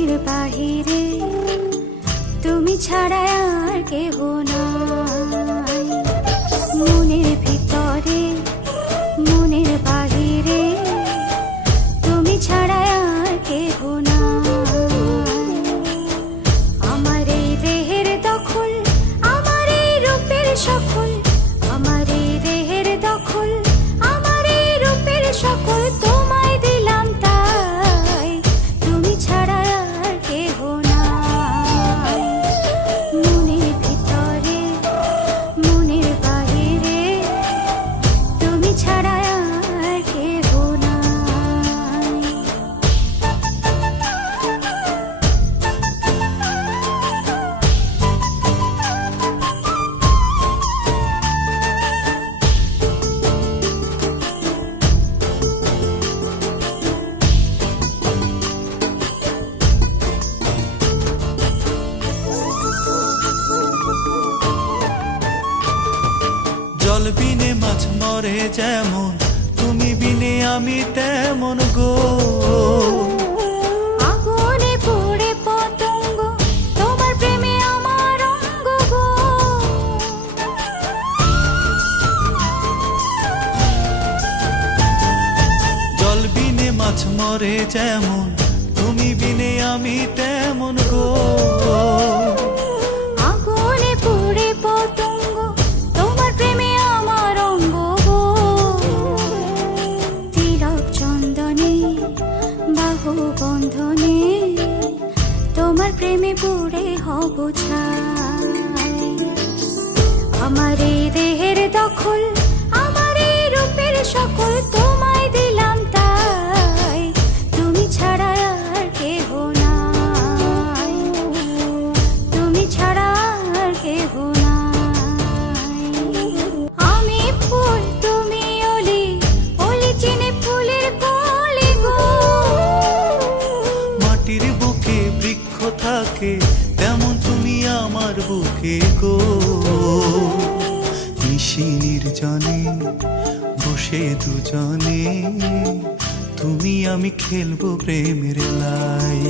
পৃথিবীর বাহিরে। তুমি ছাড়া আর কেহ নাই। মনের ভিতরে, মনের বাহিরে। তুমি ছাড়া আর কেহ নাই। আমার এই দেহের দখল, আমার এই রূপের সখল জল বিনে মাছ মরে যেমন তুমি বিনে আমি তেমন গো। আগুনে পড়ে পতঙ্গ তোমার প্রেমে আমার অঙ্গ গো। জল বিনে মাছ মরে যেমন তুমি বিনে আমি তেমন গো। প্রেমে পড়ে হব ছাই। আমার দেহের থাকে, তেমন তুমি আমার বুকে গো। নিশি নির্জনে বসে দুজনে, তুমি আমি খেলব প্রেমের লাই।